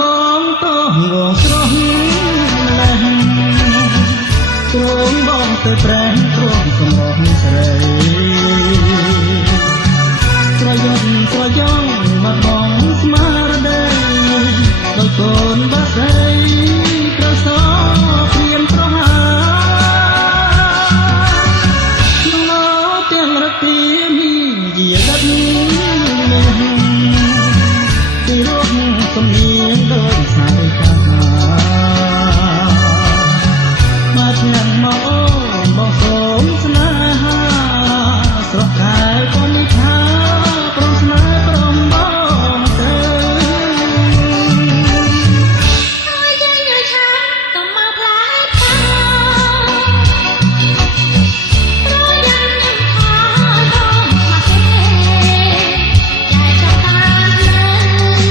បងតោះងងស្រស់ម្លេះទ្រង់បងទៅប្រែងទ្រង់សម្រស់ស្រីត្រយងបាត់បងស្មារតីដល់កូនបាស្រីប្រសោព្រៀនប្រហាមកទាំងរកព្រៀនជាដិតទីរស់សំនៀងដោយសារ